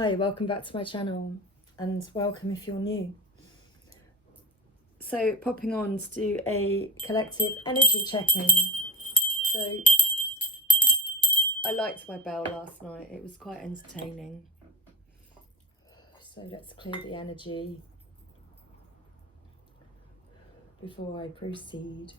Hi, welcome back to my channel and welcome if you're new. So popping on to do a collective energy check-in. So I liked my bell last night, it was quite entertaining. So let's clear the energy before I proceed.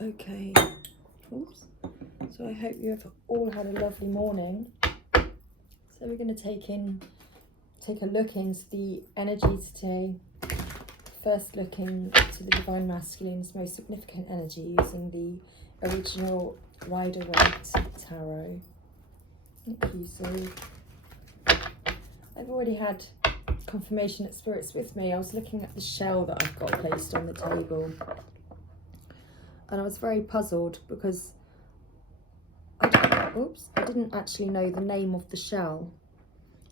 Okay, oops. So I hope you have all had a lovely morning. So we're going to take a look into the energy today. First looking to the Divine Masculine's most significant energy using the original Rider-Waite Tarot. Thank you. So I've already had confirmation that Spirit's with me. I was looking at the shell that I've got placed on the table and I was very puzzled because I didn't actually know the name of the shell.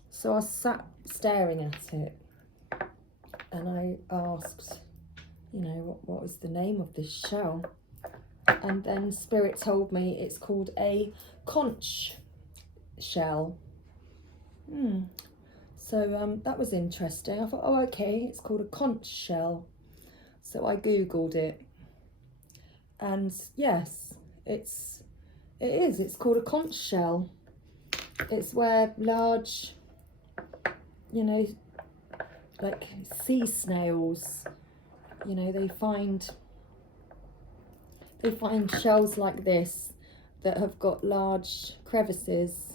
So I sat staring at it and I asked, you know, what is the name of this shell? And then Spirit told me it's called a conch shell. So that was interesting. I thought, oh, okay, it's called a conch shell. So I Googled it. And yes, it is. It's called a conch shell. It's where large, you know, like sea snails, you know, they find shells like this that have got large crevices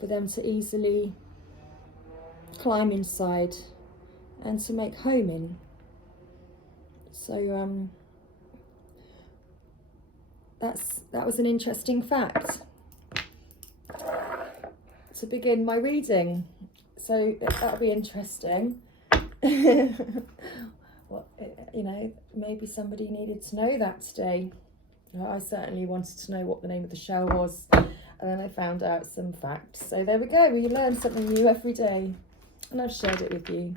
for them to easily climb inside and to make home in. So that was an interesting fact to begin my reading. So that'll be interesting. Well, you know, maybe somebody needed to know that today. I certainly wanted to know what the name of the shell was, and then I found out some facts. So there we go, we learn something new every day, and I've shared it with you.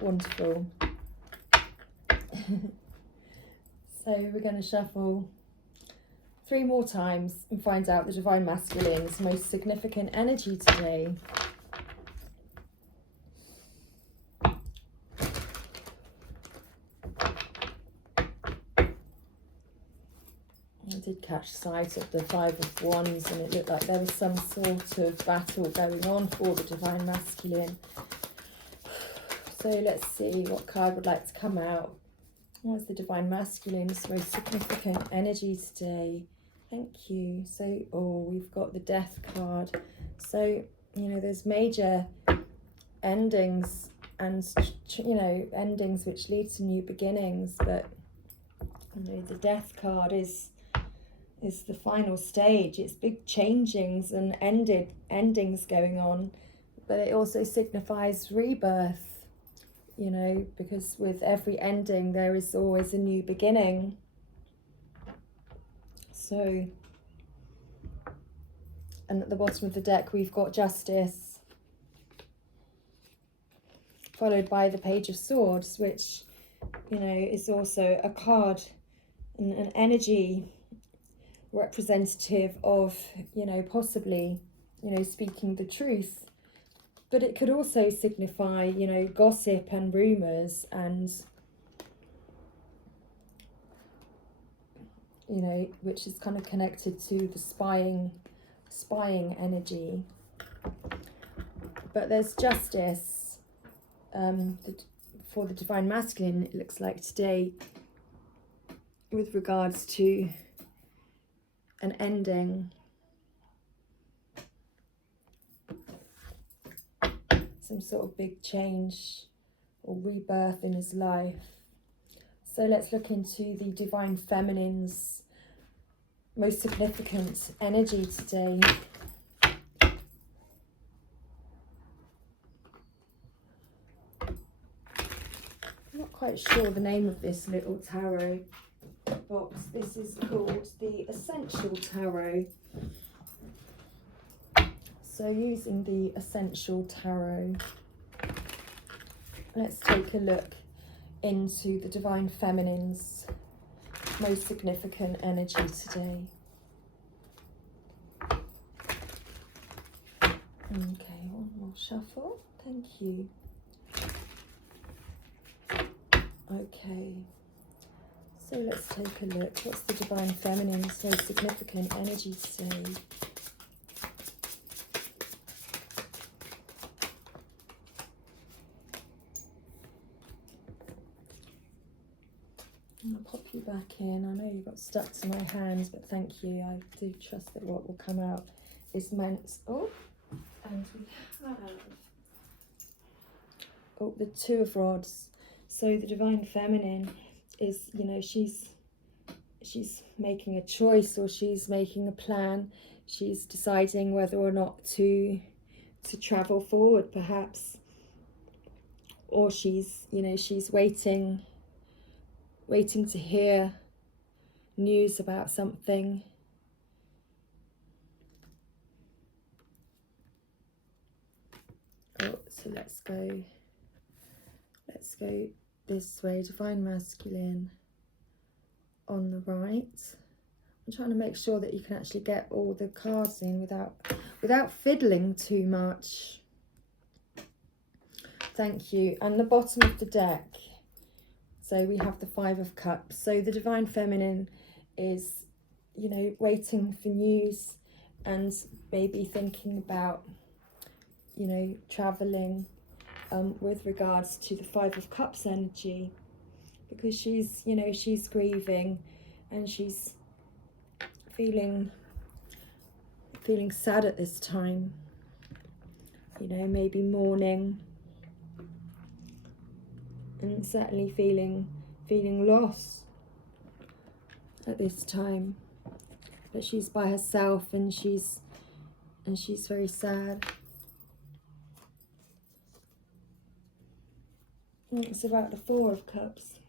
Wonderful. So we're going to shuffle 3 more times and find out the Divine Masculine's most significant energy today. I did catch sight of the 5 of Wands and it looked like there was some sort of battle going on for the Divine Masculine. So let's see what card would like to come out. What's the Divine Masculine's most significant energy today? Thank you. So, oh, we've got the Death card. So, you know, there's major endings and, you know, endings which lead to new beginnings. But, you know, the Death card is the final stage. It's big changings and endings going on. But it also signifies rebirth. You know, because with every ending there is always a new beginning. So, and at the bottom of the deck we've got Justice, followed by the Page of Swords, which, you know, is also a card and an energy representative of, you know, possibly, you know, speaking the truth. But it could also signify, you know, gossip and rumours and, you know, which is kind of connected to the spying energy. But there's Justice for the Divine Masculine, it looks like today, with regards to an ending. Some sort of big change or rebirth in his life. So let's look into the Divine Feminine's most significant energy today. I'm not quite sure the name of this little tarot box. This is called the Essential Tarot. So using the Essential Tarot, let's take a look into the Divine Feminine's most significant energy today. Okay, one more shuffle. Thank you. Okay, so let's take a look. What's the Divine Feminine's most significant energy today? I'll pop you back in. I know you got stuck to my hands, but thank you. I do trust that what will come out is meant. Oh, and we have the Two of Rods. So the Divine Feminine is, you know, she's making a choice, or she's making a plan. She's deciding whether or not to travel forward, perhaps, or she's, you know, she's waiting to hear news about something. Oh, so let's go this way. Divine Masculine on the right. I'm trying to make sure that you can actually get all the cards in without fiddling too much. Thank you. And the bottom of the deck, so we have the Five of Cups. So the Divine Feminine is, you know, waiting for news and maybe thinking about, you know, traveling with regards to the Five of Cups energy, because she's, you know, she's grieving and she's feeling sad at this time, you know, maybe mourning, and certainly feeling lost at this time. But she's by herself and she's very sad. And it's about the Four of Cups.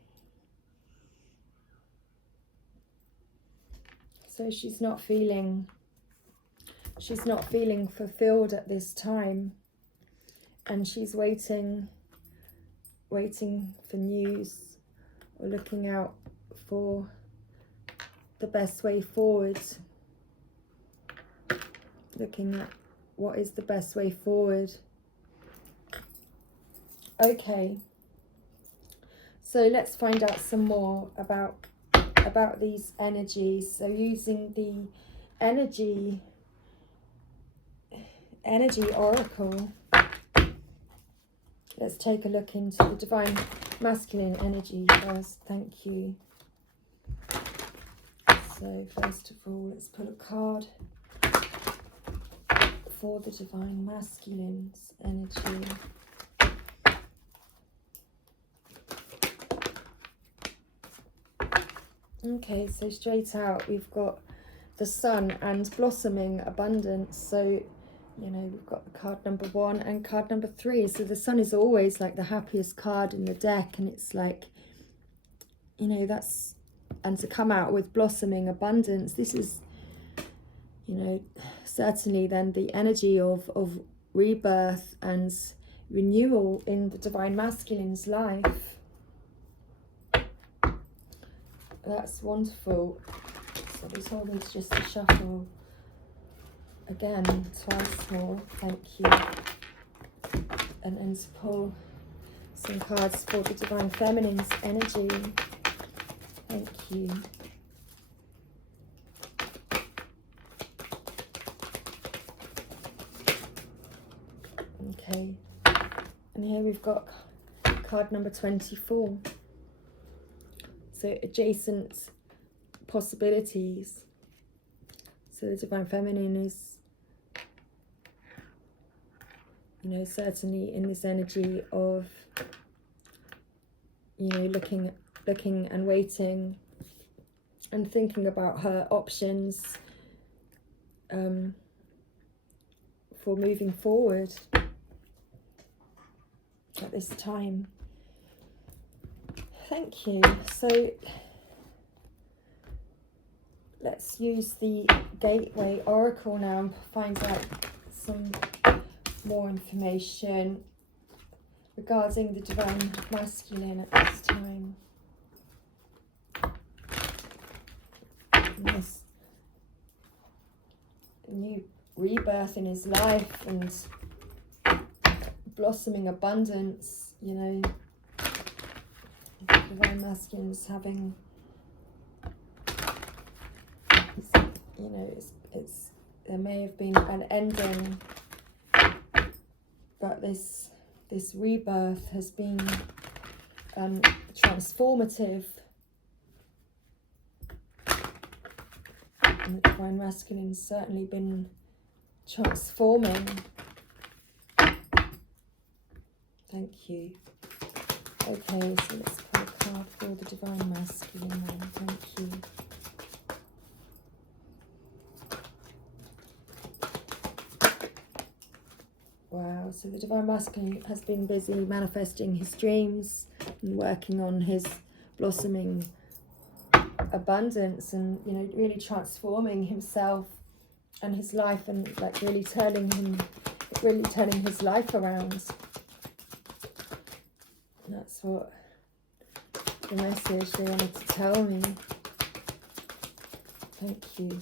So she's not feeling fulfilled at this time, and she's waiting for news, or looking out for the best way forward, looking at what is the best way forward. Okay, so let's find out some more about these energies. So using the energy oracle, let's take a look into the Divine Masculine energy first. Thank you. So first of all, let's pull a card for the Divine Masculine's energy. Okay, so straight out we've got the Sun and blossoming abundance. So, you know, we've got the card number 1 and card number 3. So the Sun is always like the happiest card in the deck, and it's like, you know, that's, and to come out with blossoming abundance, this is, you know, certainly then the energy of rebirth and renewal in the Divine Masculine's life. That's wonderful. So we told me to just to shuffle again twice more. Thank you. And then to pull some cards for the Divine Feminine's energy. Thank you. Okay. And here we've got card number 24. So adjacent possibilities. So the Divine Feminine is, you know, certainly in this energy of, you know, looking looking and waiting and thinking about her options for moving forward at this time. Thank you. So let's use the Gateway Oracle now and find out some more information regarding the Divine Masculine at this time. This new rebirth in his life and blossoming abundance, you know, the Divine Masculine is having, you know, it's there may have been an ending, but this rebirth has been transformative. And the Divine Masculine has certainly been transforming. Thank you. Okay, so let's pull a card for the Divine Masculine then. Thank you. Wow, so the Divine Masculine has been busy manifesting his dreams and working on his blossoming abundance, and, you know, really transforming himself and his life, and like really turning his life around. And that's what the message they wanted to tell me. Thank you.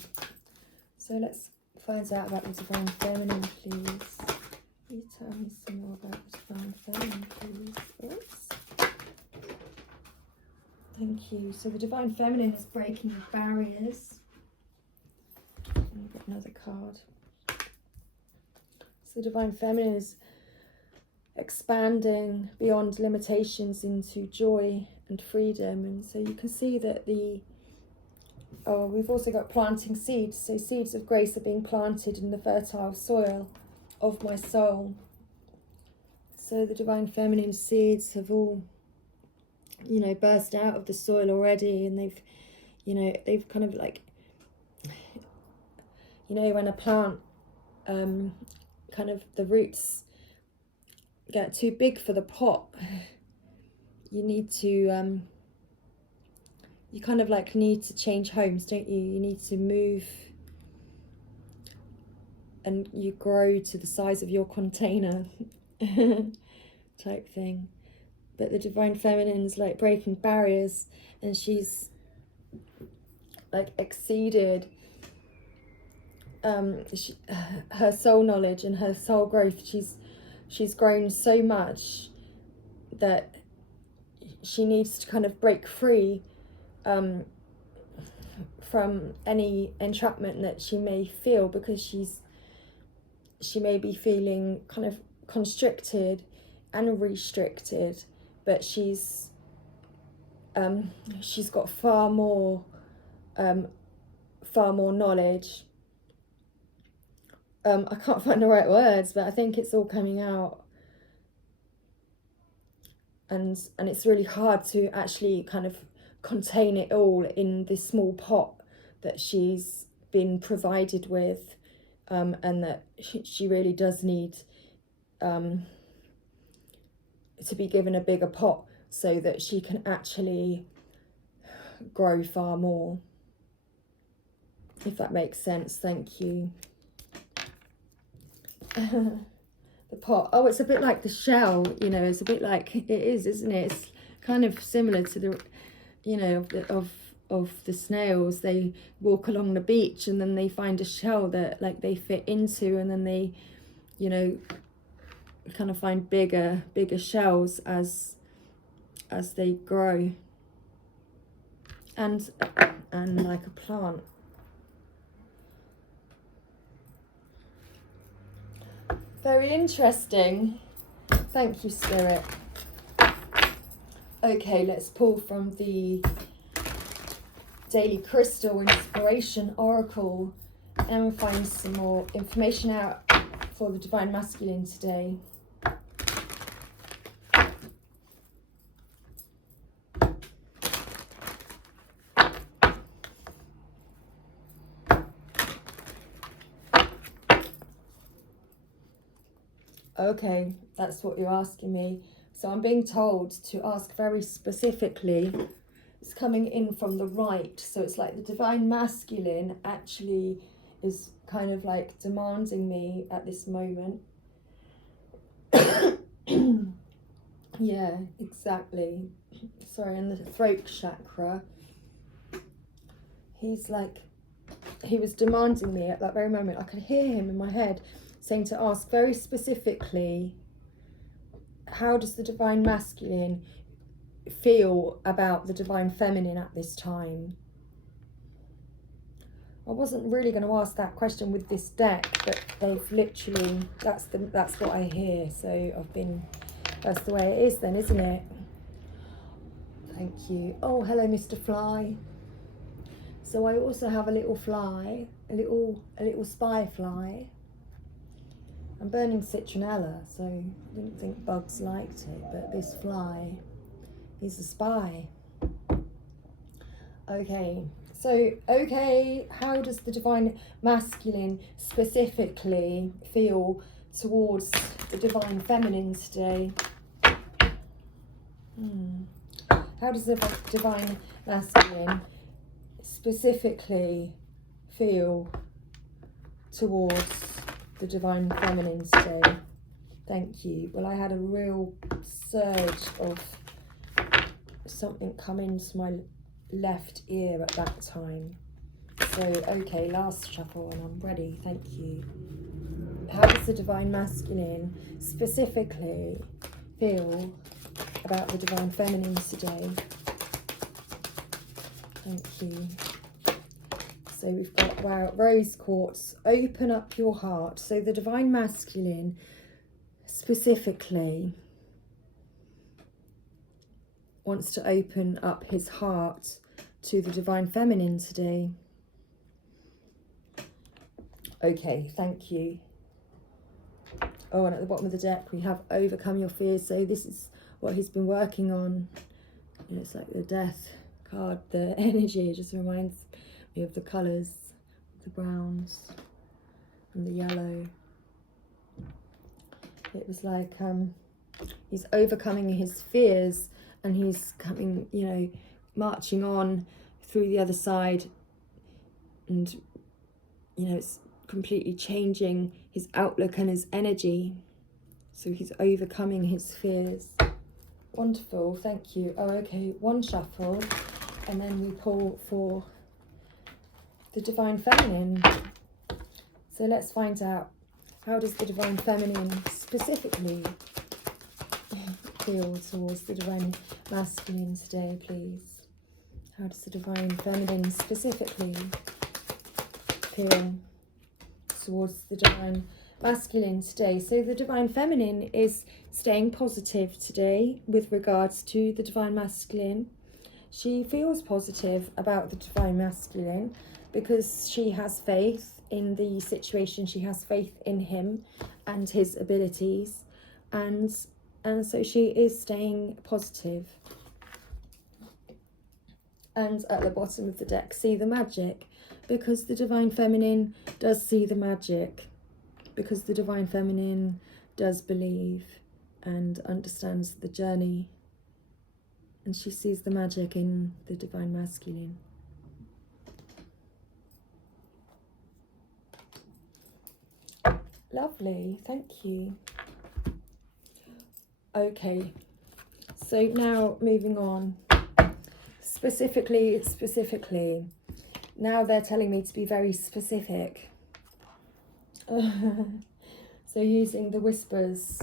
So let's find out about the Divine Feminine, please. Can you tell me some more about the Divine Feminine, please? Oops. Thank you. So the Divine Feminine is breaking barriers. I've got another card. So the Divine Feminine is expanding beyond limitations into joy and freedom. And so you can see that we've also got planting seeds. So seeds of grace are being planted in the fertile soil of my soul. So the Divine Feminine seeds have all, you know, burst out of the soil already, and they've kind of like, you know, when a plant kind of the roots get too big for the pot, you need to you kind of like need to change homes, don't you? You need to move and you grow to the size of your container type thing. But the Divine Feminine is like breaking barriers, and she's like exceeded her soul knowledge and her soul growth. She's grown so much that she needs to kind of break free from any entrapment that she may feel, because she may be feeling kind of constricted and restricted, but she's got far more knowledge. I can't find the right words, but I think it's all coming out, and it's really hard to actually kind of contain it all in this small pot that she's been provided with, and that she really does need to be given a bigger pot so that she can actually grow far more, if that makes sense. Thank you. The pot, oh, it's a bit like the shell, you know, it's a bit like, it is, isn't it? It's kind of similar to the, you know, of the snails. They walk along the beach and then they find a shell that like they fit into, and then they, you know, kind of find bigger shells as they grow, and like a plant. Very interesting. Thank you, Spirit. Okay, let's pull from the Daily Crystal Inspiration Oracle and find some more information out for the Divine Masculine today. Okay, that's what you're asking me. So I'm being told to ask very specifically. It's coming in from the right, so it's like the divine masculine actually is kind of like demanding me at this moment. Yeah, exactly. Sorry, and the throat chakra. He's like, he was demanding me at that very moment. I could hear him in my head saying to ask very specifically, how does the divine masculine feel about the divine feminine at this time? I wasn't really going to ask that question with this deck, but they've literally, that's what I hear. So that's the way it is then, isn't it? Thank you. Oh, hello, Mr. Fly. So I also have a little fly, a little spy fly. I'm burning citronella, so I didn't think bugs liked it, but this fly is a spy. Okay, so, how does the divine masculine specifically feel towards the divine feminine today? How does the divine masculine specifically feel towards the divine feminine today? Thank you. Well, I had a real surge of something come into my left ear at that time. So, okay, last shuffle and I'm ready. Thank you. How does the divine masculine specifically feel about the divine feminine today? Thank you. So we've got, wow, rose quartz, open up your heart. So the divine masculine specifically wants to open up his heart to the divine feminine today. Okay, thank you. Oh, and at the bottom of the deck we have overcome your fears. So this is what he's been working on. And it's like the death card, the energy. It just reminds me of the colours, the browns and the yellow. It was like he's overcoming his fears and he's coming, you know, marching on through the other side, and you know, it's completely changing his outlook and his energy. So he's overcoming his fears. Wonderful, thank you. Oh, okay, one shuffle and then we pull for the divine feminine. So let's find out, how does the divine feminine specifically feel towards the divine masculine today, please? How does the divine feminine specifically feel towards the divine masculine today? So the divine feminine is staying positive today with regards to the divine masculine. She feels positive about the divine masculine because she has faith in the situation. She has faith in him and his abilities, and so she is staying positive. And at the bottom of the deck, see the magic, because the divine feminine does see the magic, because the divine feminine does believe and understands the journey, and she sees the magic in the divine masculine. Lovely, thank you. Okay, so now moving on. Specifically, now they're telling me to be very specific. So using the Whispers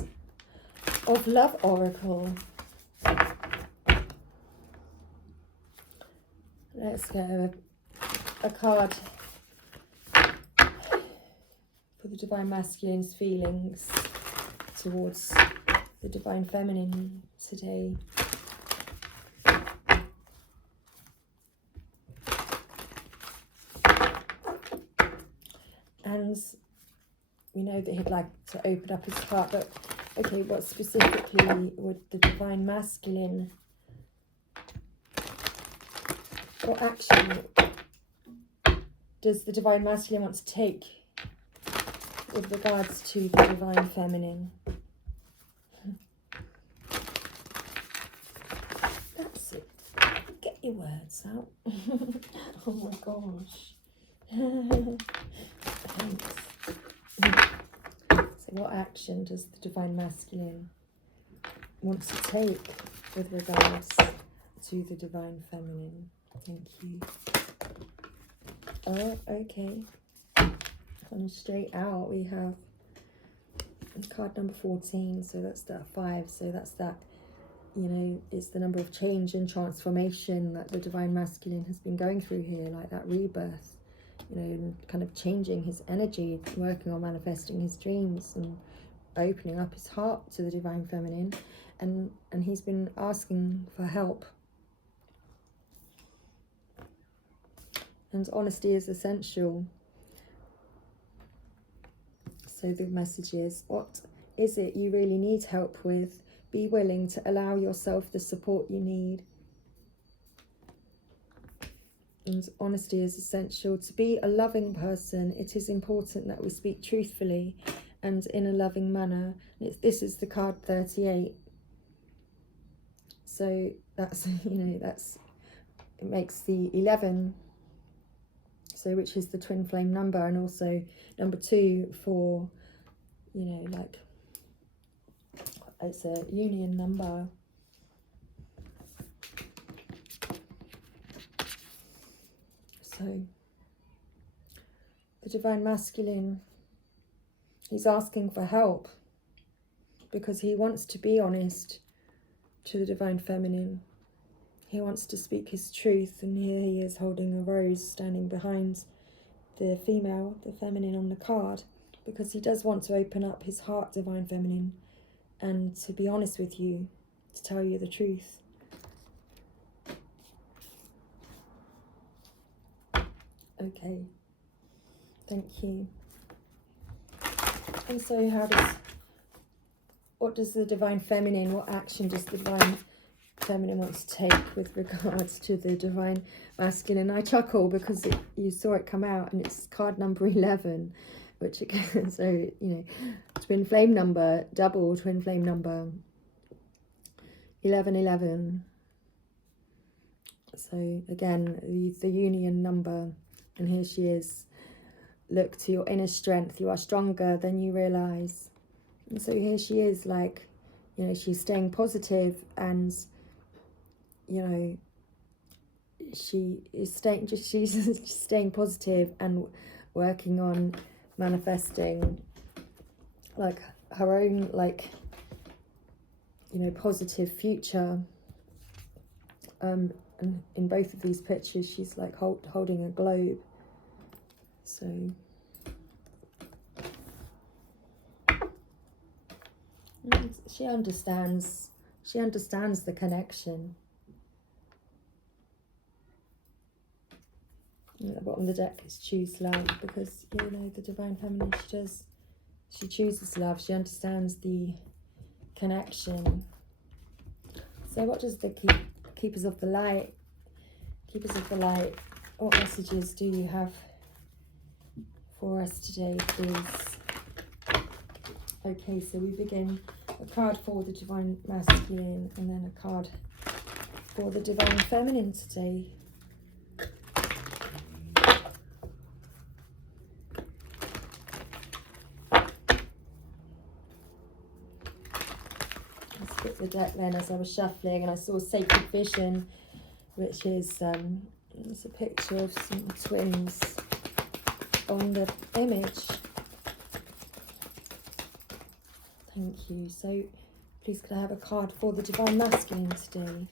of Love Oracle. Let's go a card for the divine masculine's feelings towards the divine feminine today. And we know that he'd like to open up his heart, but okay, what specifically would the divine masculine, what action does the divine masculine want to take with regards to the divine feminine? words out. Oh my gosh. Thanks. So what action does the Divine Masculine want to take with regards to the Divine Feminine? Thank you. Oh, okay. On straight out, we have card number 14, so that's that 5, so that's that, you know, it's the number of change and transformation that the Divine Masculine has been going through here, like that rebirth, you know, and kind of changing his energy, working on manifesting his dreams and opening up his heart to the Divine Feminine, and he's been asking for help. And honesty is essential. So the message is, what is it you really need help with? Be willing to allow yourself the support you need. And honesty is essential. To be a loving person, it is important that we speak truthfully and in a loving manner. This is the card 38. So that's, you know, that's, it makes the 11, so which is the twin flame number, and also number 2 for, you know, like, it's a union number. So the Divine Masculine, he's asking for help because he wants to be honest to the Divine Feminine. He wants to speak his truth, and here he is holding a rose standing behind the female, the feminine on the card, because he does want to open up his heart, Divine Feminine, and to be honest with you, to tell you the truth. Okay, thank you. And so what does the Divine Feminine, what action does the Divine Feminine want to take with regards to the Divine Masculine? I chuckle because you saw it come out, and it's card number 11, which again, so, you know, twin flame number, double twin flame number, 1111. So again, the union number, and here she is. Look to your inner strength. You are stronger than you realize. And so here she is, like, you know, she's staying positive, and, you know, she's staying positive and working on manifesting, like, her own, like, you know, positive future. And in both of these pictures, she's like holding a globe. So she understands the connection. And at the bottom of the deck is choose love, because, you know, the Divine Feminine, she chooses love. She understands the connection. So what does the Keepers of the Light, what messages do you have for us today, please? Okay, so we begin a card for the Divine Masculine, and then a card for the Divine Feminine today. Let's put the deck then, as I was shuffling, and I saw Sacred Vision, which is it's a picture of some twins on the image. Thank you. So please could I have a card for the Divine Masculine today?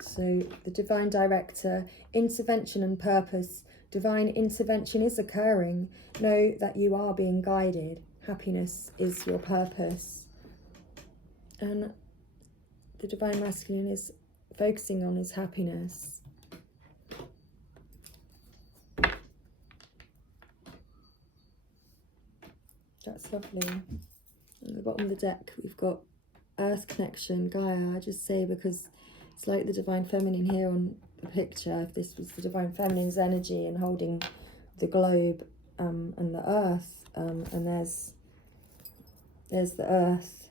So the Divine Director, intervention and purpose. Divine intervention is occurring. Know that you are being guided. Happiness is your purpose. And the Divine Masculine is focusing on his happiness. That's lovely. At the bottom of the deck, we've got Earth Connection, Gaia. I just say because it's like the Divine Feminine here on the picture. If this was the Divine Feminine's energy and holding the globe and the Earth, and there's the Earth.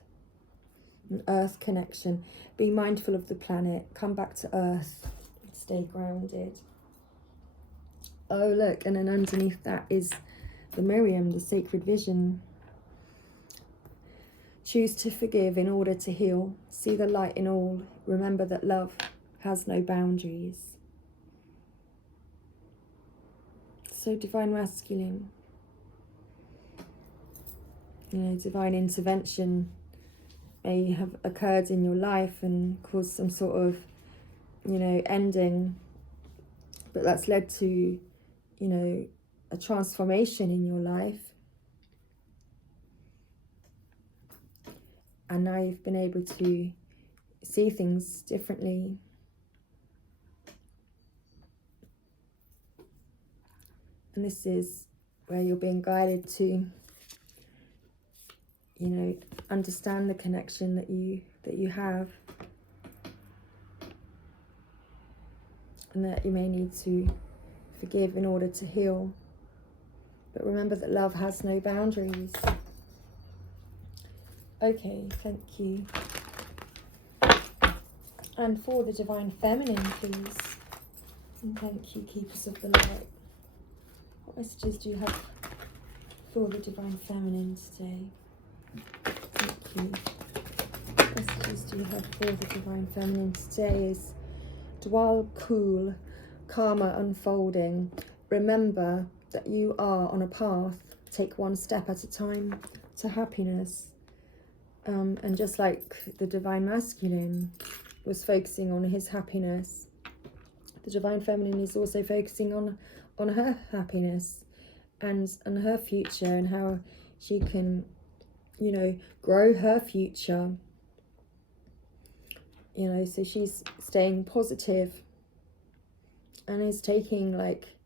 An earth connection. Be mindful of the planet. Come back to earth. Stay grounded. Oh, look, and then underneath that is the Miriam, the sacred vision. Choose to forgive in order to heal. See the light in all. Remember that love has no boundaries. So divine masculine. You know, divine intervention may have occurred in your life and caused some sort of, you know, ending. But that's led to, you know, a transformation in your life. And now you've been able to see things differently. And this is where you're being guided to, you know, understand the connection that you have. And that you may need to forgive in order to heal. But remember that love has no boundaries. Okay, thank you. And for the divine feminine, please. And thank you, keepers of the light. What messages do you have for the divine feminine today? Thank you. What messages do you have for the divine feminine today? Is Dwal Kul, karma unfolding. Remember that you are on a path. Take one step at a time to happiness. And just like the divine masculine was focusing on his happiness, the divine feminine is also focusing on her happiness and her future, and how she can, you know, grow her future. You know, so she's staying positive and is taking like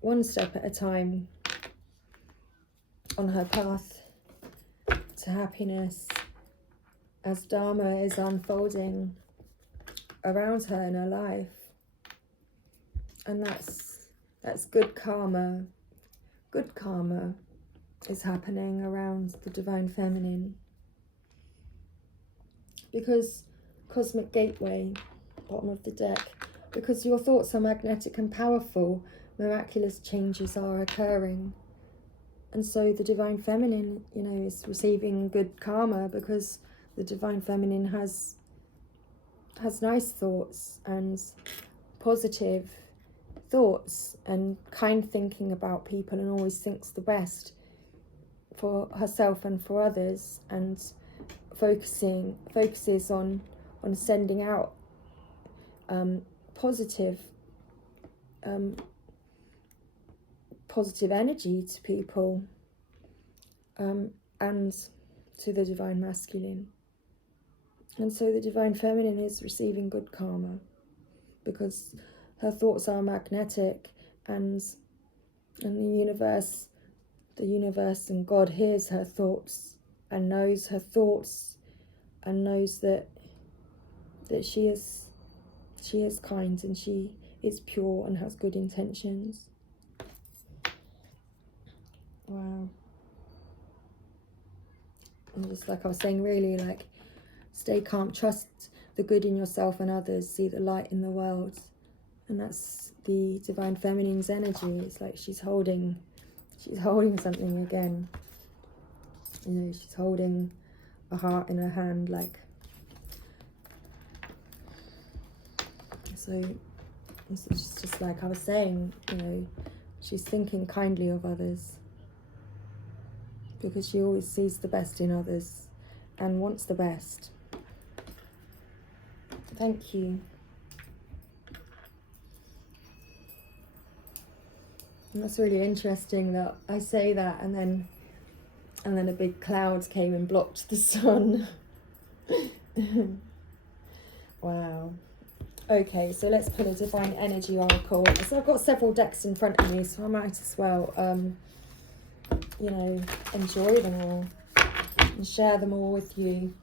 one step at a time on her path to happiness as Dharma is unfolding around her in her life. And that's good karma. Good karma is happening around the divine feminine. Because Cosmic Gateway, bottom of the deck, because your thoughts are magnetic and powerful, miraculous changes are occurring. And so the divine feminine, you know, is receiving good karma because the divine feminine has nice thoughts and positive thoughts and kind thinking about people, and always thinks the best for herself and for others, and focuses on sending out positive energy to people, and to the divine masculine. And so the divine feminine is receiving good karma because her thoughts are magnetic, and the universe and God hears her thoughts and knows her thoughts, and knows that she is kind, and she is pure and has good intentions. Wow. And just like I was saying, really, like, stay calm, trust the good in yourself and others, see the light in the world. And that's the divine feminine's energy. It's like she's holding something again. You know, she's holding a heart in her hand, like. So it's just like I was saying, you know, she's thinking kindly of others because she always sees the best in others and wants the best. Thank you. And that's really interesting that I say that, and then a big cloud came and blocked the sun. Wow. Okay, so let's pull a divine energy oracle. So I've got several decks in front of me, so I might as well, you know, enjoy them all and share them all with you.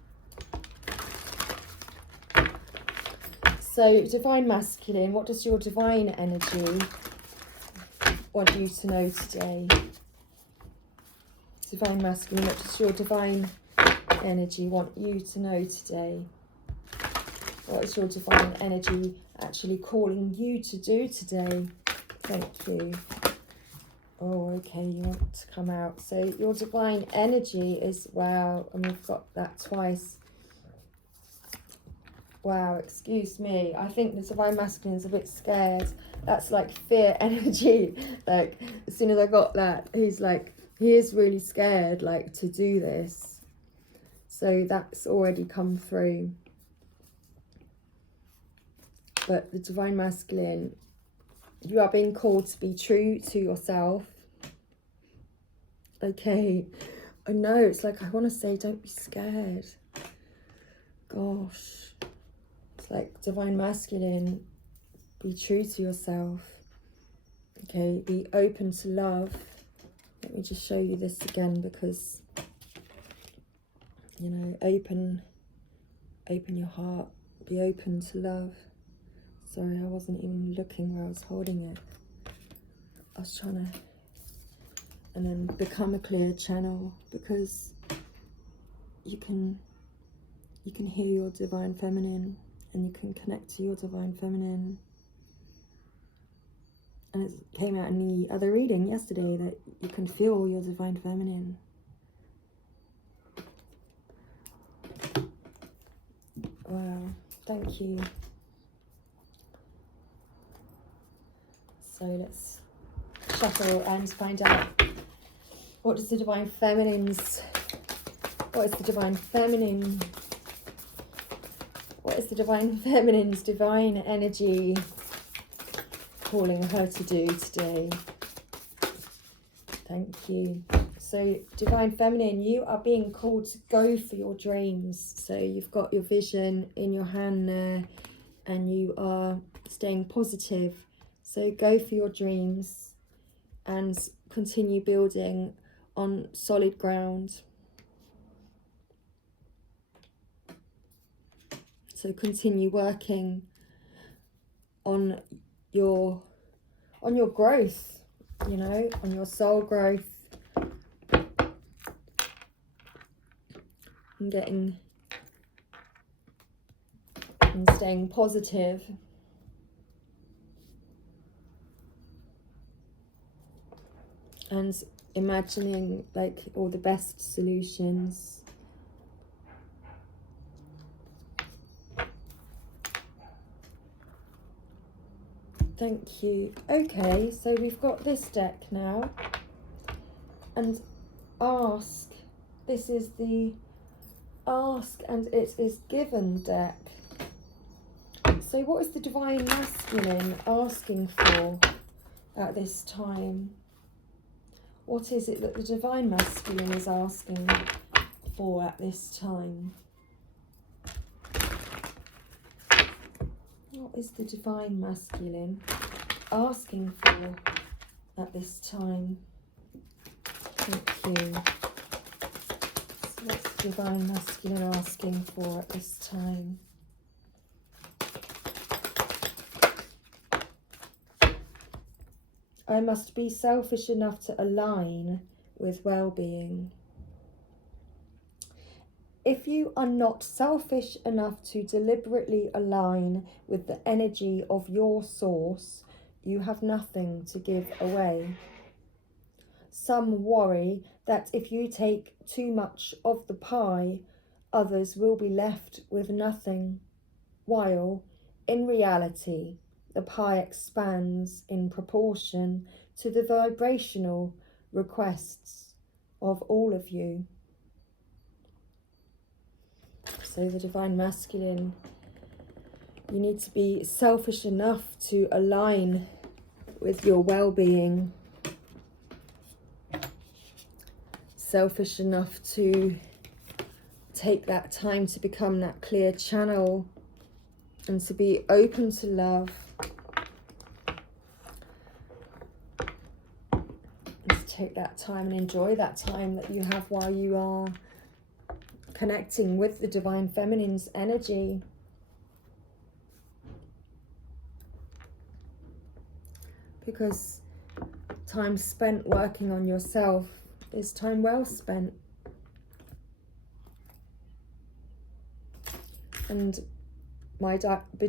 So, divine masculine, what does your divine energy want you to know today? Divine masculine, what does your divine energy want you to know today? What is your divine energy actually calling you to do today? Thank you. Oh, okay, you want to come out. So your divine energy is, wow, and we've got that twice. Wow, excuse me. I think the divine masculine is a bit scared. That's like fear energy. Like, as soon as I got that, he's like, he is really scared, like, to do this. So that's already come through. But the divine masculine, you are being called to be true to yourself. Okay, I know, it's like I want to say don't be scared. Gosh, it's like divine masculine, be true to yourself. Okay, be open to love. Let me just show you this again, because, you know, open your heart, be open to love. Sorry, I wasn't even looking where I was holding it. I was trying to, and then become a clear channel, because you can hear your divine feminine, and you can connect to your divine feminine. And it came out in the other reading yesterday that you can feel your divine feminine. Wow, thank you. So let's shuffle and find out, what does the divine feminine's, what is the divine feminine, what is the divine feminine's divine energy calling her to do today? Thank you. So divine feminine, you are being called to go for your dreams. So you've got your vision in your hand there, and you are staying positive. So go for your dreams and continue building on solid ground. So continue working on your growth, you know, on your soul growth, and getting and staying positive. And imagining like all the best solutions. Thank you. Okay, so we've got this deck now. And ask. This is the ask and it is given deck. So what is the divine masculine asking for at this time? What is it that the divine masculine is asking for at this time? What is the divine masculine asking for at this time? Thank you. So what's the divine masculine asking for at this time? I must be selfish enough to align with well-being. If you are not selfish enough to deliberately align with the energy of your source, you have nothing to give away. Some worry that if you take too much of the pie, others will be left with nothing, while, in reality, the pie expands in proportion to the vibrational requests of all of you. So the divine masculine, you need to be selfish enough to align with your well-being. Selfish enough to take that time to become that clear channel and to be open to love. And to take that time and enjoy that time that you have while you are connecting with the divine feminine's energy. Because time spent working on yourself is time well spent. And my sorry.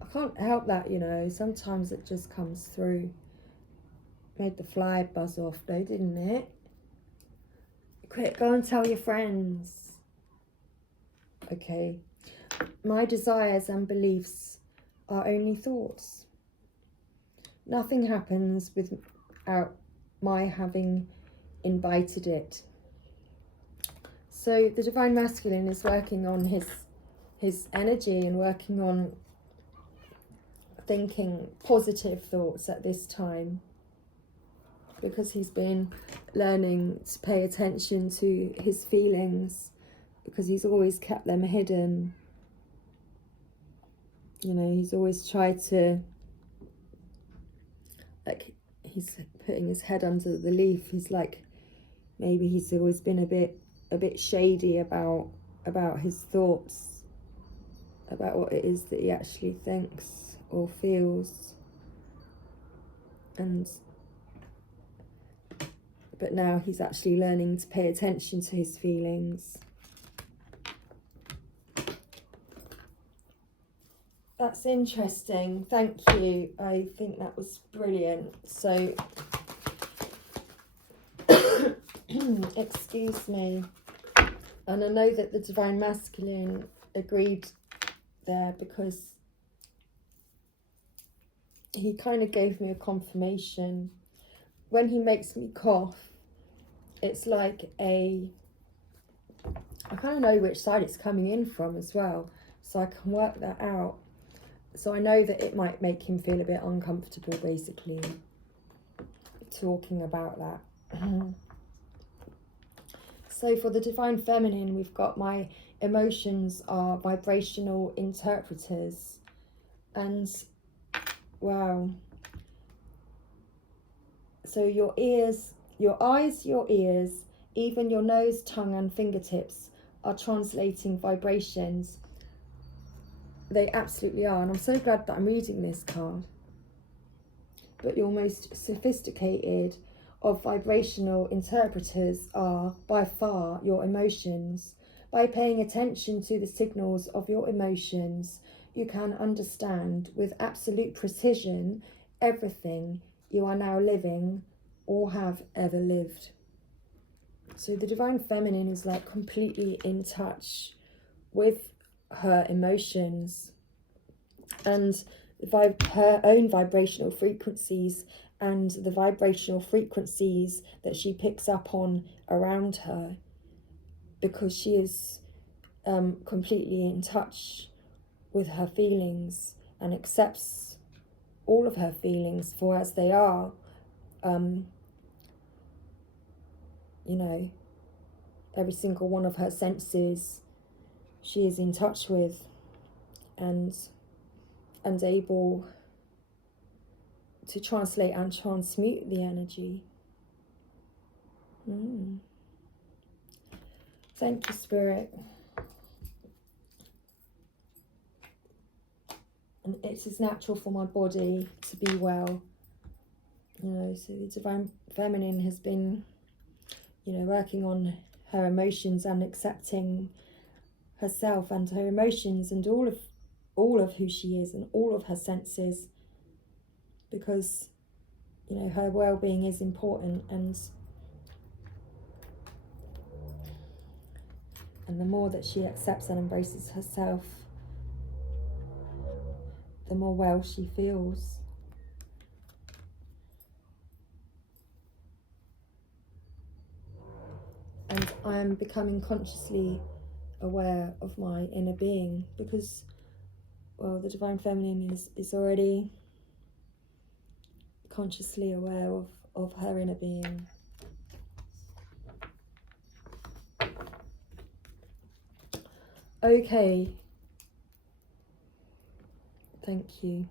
I can't help that, you know. Sometimes it just comes through. Made the fly buzz off though, didn't it? Quick, go and tell your friends. Okay. My desires and beliefs are only thoughts. Nothing happens without my having invited it. So the Divine Masculine is working on his energy and working on thinking positive thoughts at this time, because he's been learning to pay attention to his feelings, because he's always kept them hidden. You know, he's always tried to, like, he's putting his head under the leaf. He's like, maybe he's always been a bit shady about his thoughts, about what it is that he actually thinks or feels. But now he's actually learning to pay attention to his feelings. That's interesting. Thank you. I think that was brilliant. So, excuse me. And I know that the Divine Masculine agreed there, because he kind of gave me a confirmation. When he makes me cough, it's like I kind of know which side it's coming in from as well, so I can work that out. So I know that it might make him feel a bit uncomfortable, basically, talking about that. So for the Divine Feminine, we've got my emotions are vibrational interpreters. And, wow. So your ears, your eyes, your ears, even your nose, tongue and fingertips are translating vibrations. They absolutely are. And I'm so glad that I'm reading this card. But your most sophisticated of vibrational interpreters are by far your emotions. By paying attention to the signals of your emotions, you can understand with absolute precision everything you are now living or have ever lived. So the Divine Feminine is like completely in touch with her emotions and her own vibrational frequencies and the vibrational frequencies that she picks up on around her, because she is completely in touch with her feelings and accepts all of her feelings for as they are. You know, every single one of her senses she is in touch with and able to translate and transmute the energy. Thank you, Spirit. And it is natural for my body to be well. You know, so the Divine Feminine has been, you know, working on her emotions and accepting herself and her emotions and all of who she is and all of her senses, because, you know, her well-being is important, and the more that she accepts and embraces herself, the more well she feels. And I am becoming consciously aware of my inner being, because, well, the Divine Feminine is already consciously aware of her inner being. Okay. Thank you.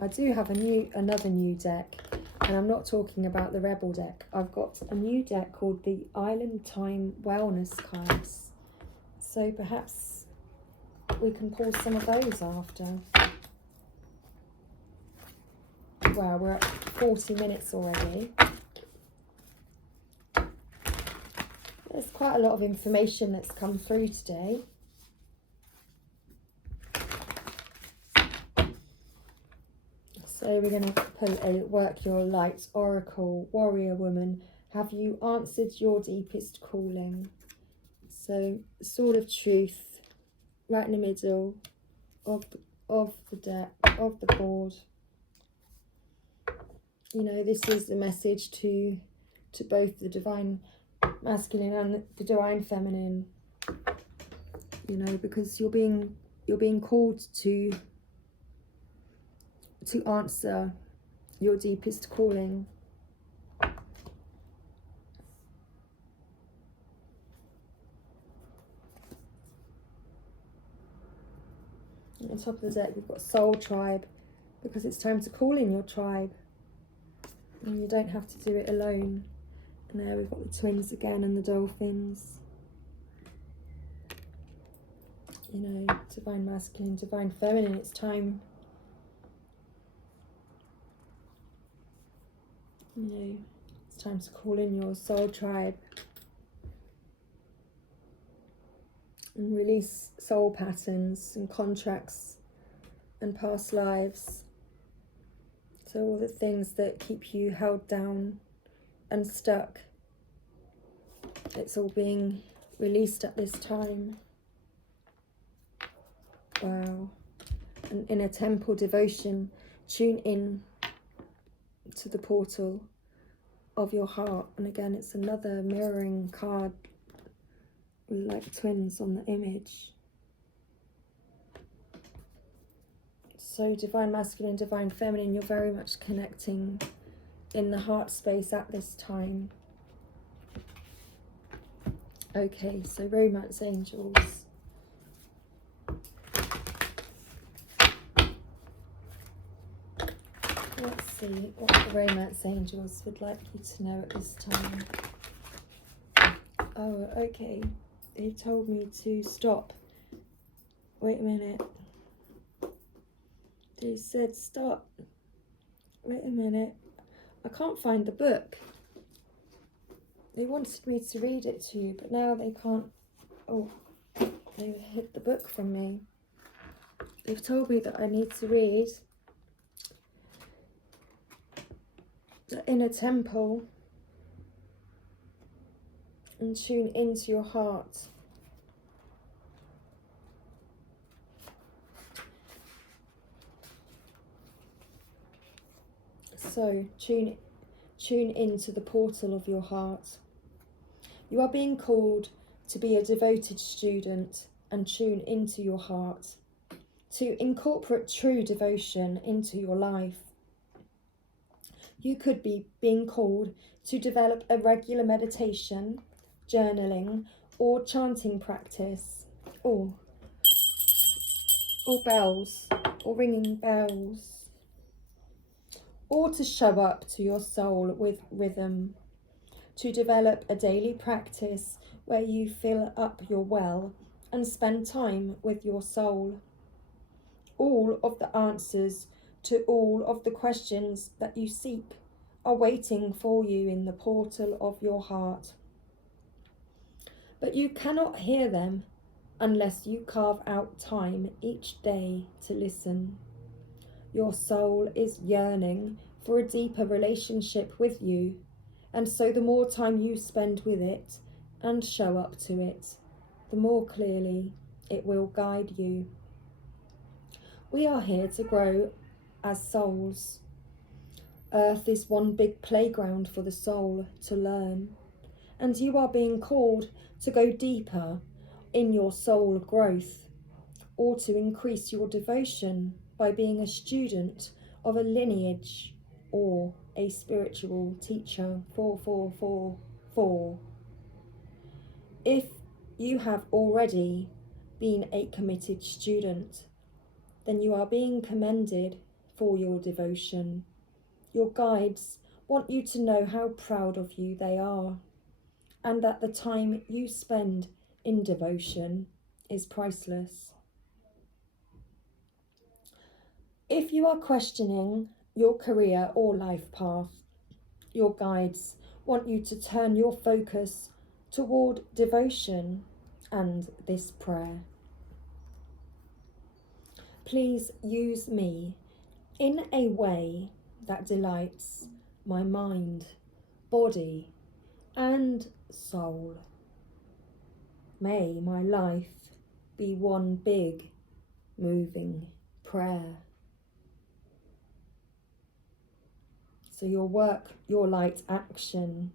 I do have another new deck, and I'm not talking about the Rebel deck. I've got a new deck called the Island Time Wellness cards. So perhaps we can pull some of those after. Wow, we're at 40 minutes already. There's quite a lot of information that's come through today. So we're going to pull a Work Your Light Oracle, Warrior Woman. Have you answered your deepest calling? So Sword of Truth, right in the middle of the deck, of the board. You know, this is the message to both the divine masculine and the divine feminine. You know, because you're being called to answer your deepest calling. On top of the deck, you've got Soul Tribe, because it's time to call in your tribe. And you don't have to do it alone. And there we've got the twins again and the dolphins. You know, divine masculine, divine feminine. It's time. You know, it's time to call in your soul tribe. And release soul patterns and contracts and past lives. So all the things that keep you held down and stuck, it's all being released at this time. Wow. And in a temple devotion, tune in to the portal of your heart. And again, it's another mirroring card with like twins on the image. So divine masculine, divine feminine, you're very much connecting in the heart space at this time. Okay, so romance angels. Let's see what the romance angels would like you to know at this time. Oh, okay. They told me to stop. Wait a minute. They said stop. Wait a minute. I can't find the book. They wanted me to read it to you, but now they can't. Oh, they hid the book from me. They've told me that I need to read the inner temple and tune into your heart. So tune into the portal of your heart. You are being called to be a devoted student and tune into your heart, to incorporate true devotion into your life. You could be being called to develop a regular meditation, journaling, or chanting practice, or bells, or ringing bells, or to show up to your soul with rhythm, to develop a daily practice where you fill up your well and spend time with your soul. All of the answers to all of the questions that you seek are waiting for you in the portal of your heart. But you cannot hear them unless you carve out time each day to listen. Your soul is yearning for a deeper relationship with you, and so the more time you spend with it and show up to it, the more clearly it will guide you. We are here to grow as souls. Earth is one big playground for the soul to learn, and you are being called to go deeper in your soul growth, or to increase your devotion by being a student of a lineage or a spiritual teacher. 4444. If you have already been a committed student, then you are being commended for your devotion. Your guides want you to know how proud of you they are, and that the time you spend in devotion is priceless. If you are questioning your career or life path. Your guides want you to turn your focus toward devotion and this prayer. Please use me in a way that delights my mind, body, and soul. May my life be one big, moving prayer. So your work, your light action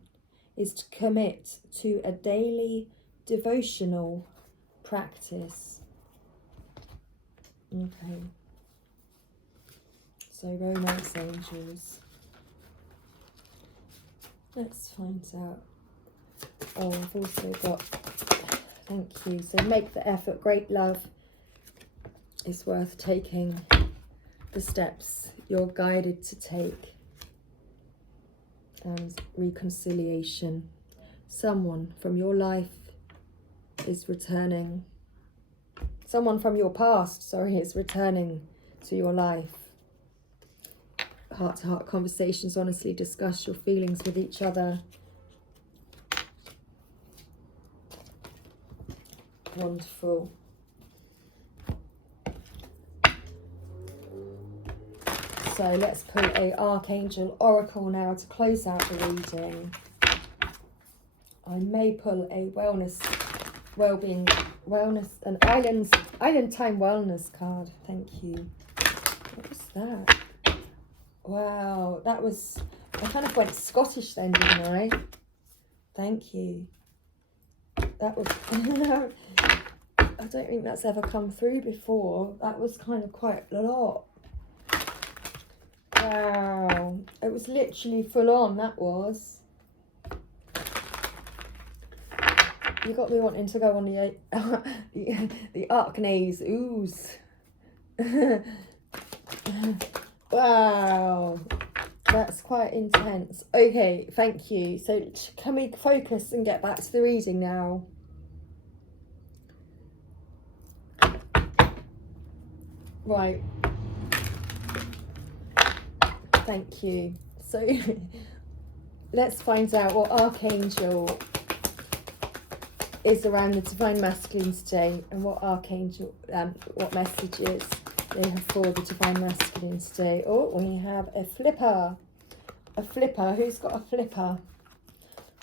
is to commit to a daily devotional practice. Okay. So romance angels. Let's find out. Oh, I've also got, thank you. So make the effort, great love. It's worth taking the steps you're guided to take. And reconciliation. Someone from your life is returning. Someone from your past, sorry, is returning to your life. Heart-to-heart conversations, honestly discuss your feelings with each other. Wonderful. So let's pull a Archangel Oracle now to close out the reading. I may pull a wellness, well-being, wellness, an island time wellness card. Thank you. What was that? Wow, that was, I kind of went Scottish then, didn't I? Thank you. That was, I don't think that's ever come through before. That was kind of quite a lot. Wow, it was literally full on, that was. You got me wanting to go on the Arknase ooze. Wow, that's quite intense. Okay, thank you. So can we focus and get back to the reading now? Right. Thank you. So let's find out what Archangel is around the Divine Masculine today, and what Archangel, what messages they have for the Divine Masculine today. Oh, we have a flipper. A flipper. Who's got a flipper?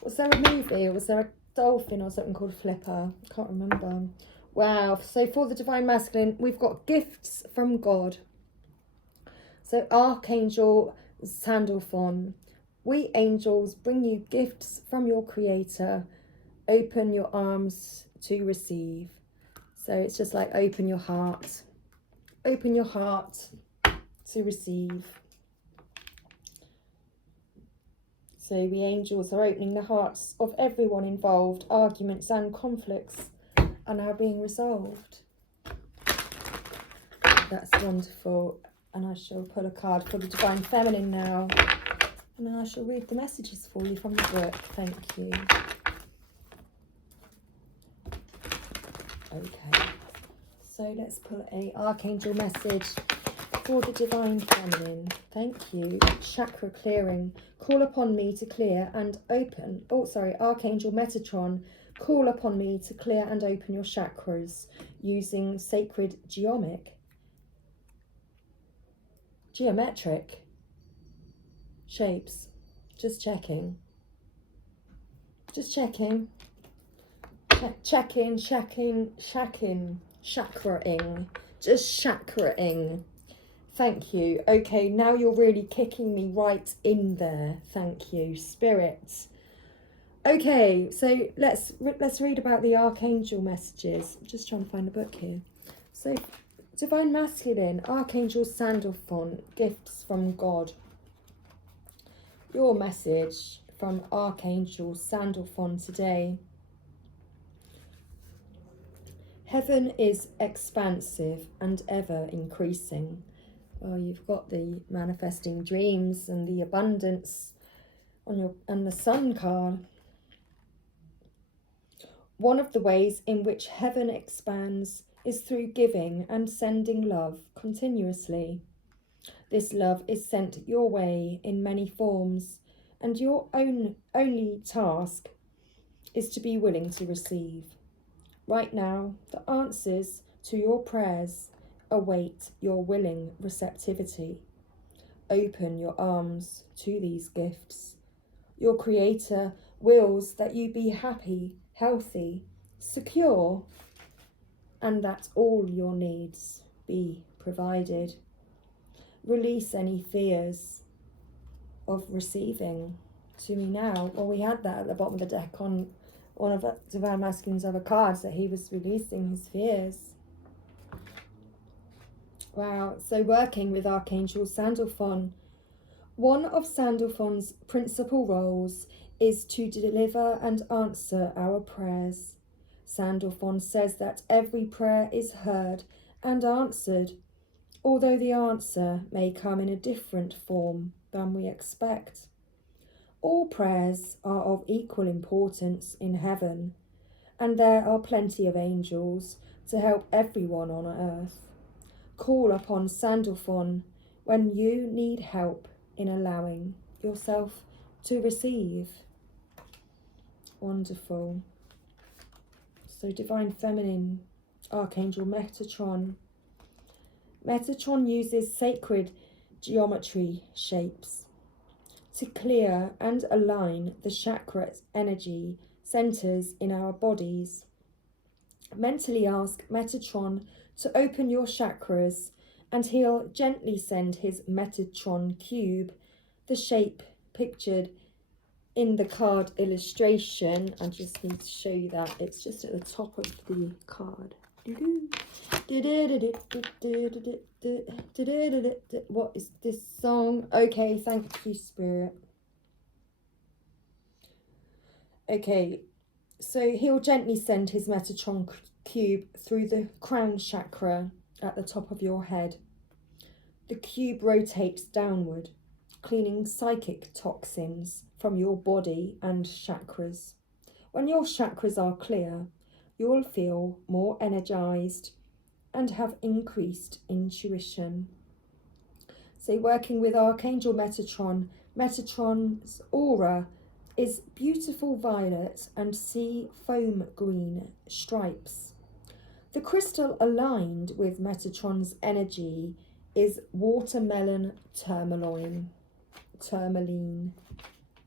Was there a movie, or was there a dolphin or something called Flipper? I can't remember. Wow. So for the Divine Masculine, we've got gifts from God. So Archangel Sandalphon, we angels bring you gifts from your Creator. Open your arms to receive. So it's just like open your heart. Open your heart to receive. So we angels are opening the hearts of everyone involved. Arguments and conflicts are now being resolved. That's wonderful. And I shall pull a card for the Divine Feminine now. And then I shall read the messages for you from the book. Thank you. Okay. So let's pull a Archangel message for the Divine Feminine. Thank you. Chakra clearing. Call upon me to clear and open. Oh, sorry. Archangel Metatron. Call upon me to clear and open your chakras using sacred geometric shapes. Just checking. Just checking. Checking. Chakraing. Just chakraing. Thank you. Okay, now you're really kicking me right in there. Thank you, Spirit. Okay, so let's read about the Archangel messages. I'm just trying to find the book here. So, Divine Masculine, Archangel Sandalphon, gifts from God. Your message from Archangel Sandalphon today. Heaven is expansive and ever increasing. Well, you've got the manifesting dreams and the abundance on your and the Sun card. One of the ways in which heaven expands is through giving and sending love continuously. This love is sent your way in many forms, and your only task is to be willing to receive. Right now, the answers to your prayers await your willing receptivity. Open your arms to these gifts. Your Creator wills that you be happy, healthy, secure, and that all your needs be provided. Release any fears of receiving to me now. Well, we had that at the bottom of the deck on one of Divine Masculine's other cards, that he was releasing his fears. Wow. So working with Archangel Sandalphon, one of Sandalphon's principal roles is to deliver and answer our prayers. Sandalphon says that every prayer is heard and answered, although the answer may come in a different form than we expect. All prayers are of equal importance in heaven, and there are plenty of angels to help everyone on earth. Call upon Sandalphon when you need help in allowing yourself to receive. Wonderful. So Divine Feminine, Archangel Metatron. Metatron uses sacred geometry shapes to clear and align the chakra energy centers in our bodies. Mentally ask Metatron to open your chakras, and he'll gently send his Metatron cube, the shape pictured in the card illustration. I just need to show you that. It's just at the top of the card. What is this song? Okay, thank you, Spirit. Okay, so he'll gently send his Metatron cube through the crown chakra at the top of your head. The cube rotates downward, cleaning psychic toxins from your body and chakras. When your chakras are clear, you'll feel more energized and have increased intuition. So working with Archangel Metatron, Metatron's aura is beautiful violet and sea foam green stripes. The crystal aligned with Metatron's energy is watermelon tourmaline.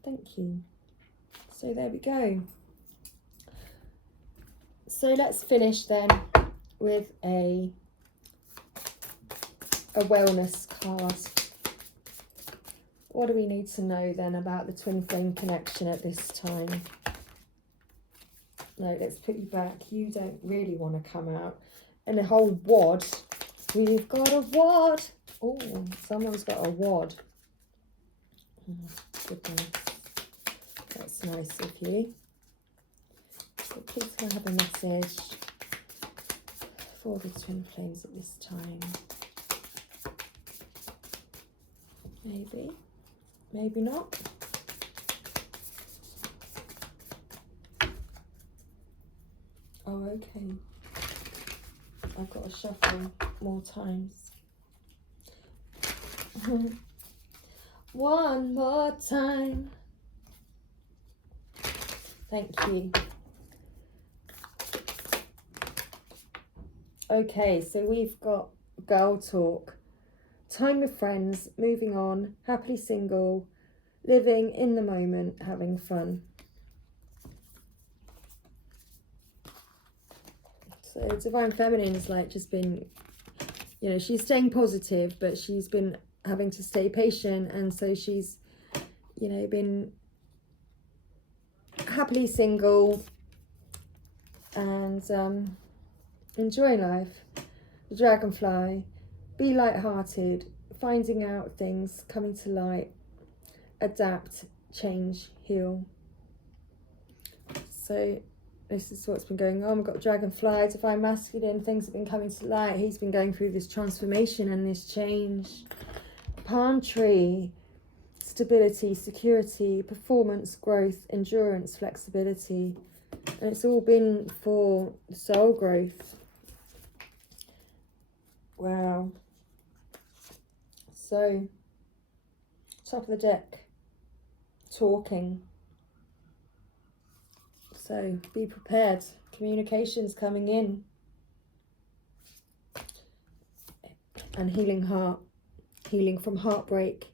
Thank you. So there we go. So let's finish then with a wellness card. What do we need to know then about the twin flame connection at this time? No, let's put you back. You don't really want to come out. And a whole wad. We've got a wad. Oh, someone's got a wad. Oh, goodness. That's nice of you. So please can I have a message for the twin flames at this time? Maybe. Maybe not. Oh, okay. I've got to shuffle more times. One more time. Thank you. Okay, so we've got girl talk. Time with friends, moving on, happily single, living in the moment, having fun. So Divine Feminine is like just been, you know, she's staying positive, but she's been having to stay patient, and so she's, you know, been happily single and enjoying life. The dragonfly, be light-hearted, finding out things, coming to light, adapt, change, heal. So this is what's been going on. We've got dragonfly, Divine Masculine, things have been coming to light. He's been going through this transformation and this change. Palm tree, stability, security, performance, growth, endurance, flexibility. And it's all been for soul growth. Wow. So, top of the deck, talking. So be prepared. Communications coming in. And healing heart. Healing from heartbreak.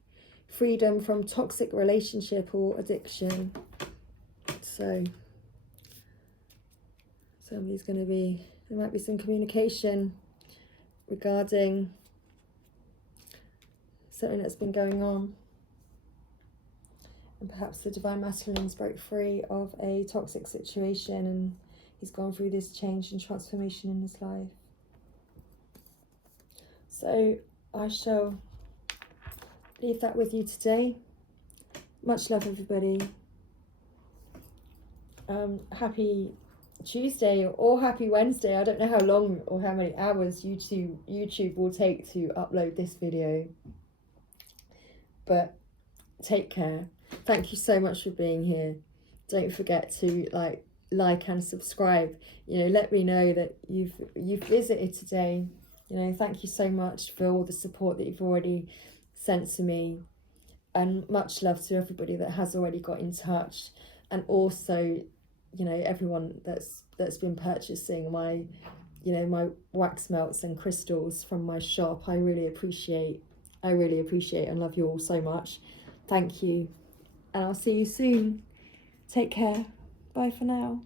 Freedom from toxic relationship or addiction. So somebody's going to be, there might be some communication regarding something that's been going on. And perhaps the Divine Masculines broke free of a toxic situation and he's gone through this change and transformation in his life. So I shall leave that with you today. Much love, everybody. Happy Tuesday or happy Wednesday. I don't know how long or how many hours YouTube will take to upload this video. But take care. Thank you so much for being here. Don't forget to like and subscribe. You know, let me know that you've visited today. You know, thank you so much for all the support that you've already sent to me, and much love to everybody that has already got in touch, and also, you know, everyone that's been purchasing my, you know, my wax melts and crystals from my shop. I really appreciate and love you all so much. Thank you, and I'll see you soon. Take care. Bye for now.